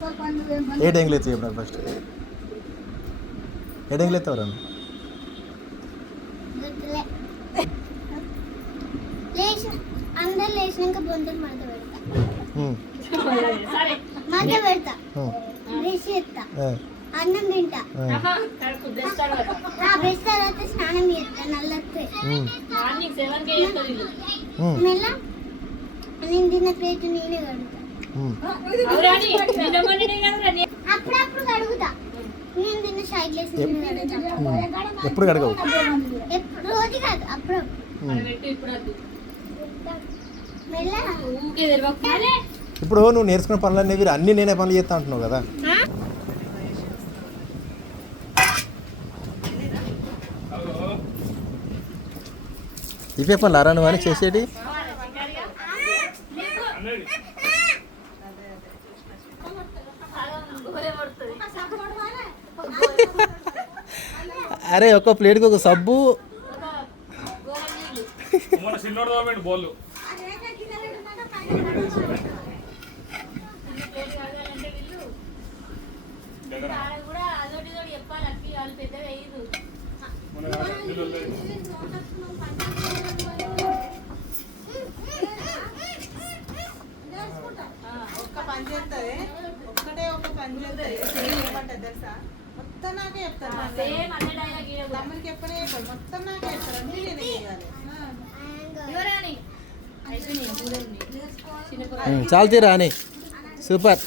ఏ టైంలో ఎత్తి చెప్పినారు ఫస్ట్ ఏ టైంలో ఎత్తావు రాను అందరు లేచినాక బొంతులు మడత పెడతా బ్రష్ చేస్తా అన్నం తింటా బ్రష్ తర్వాత స్నానం చేస్తా నల్లొస్తే మెల్ల నేను తిన్న ప్లేట్ నేనే కడుగుతా అప్పుడప్పుడు కడుగుతా నేను తిన్న సైడ్ లేసి ఎప్పుడు కడగవు రోజు కాదు అప్పుడు ఇప్పుడు నువ్వు నేర్చుకున్న పనులన్నీ మీరు అన్నీ నేనే పనులు చేస్తా అంటున్నావు కదా ఇవే పనులు అరా నువ్వు అని చేసేటి అరే ఒక్క ప్లేట్కి ఒక సబ్బు ఒక్క పని చేస్తుంది ఒక్కటే ఒక పని చేస్తుంది ఏమంటుంది తెలుసా మొత్తం నాకే చెప్తారు తమ్ముడికి చెప్పనే చెప్పారు మొత్తం నాకే చెప్తారు అన్నీ నేనే చేయాలి చాలు తీరా అని సూపర్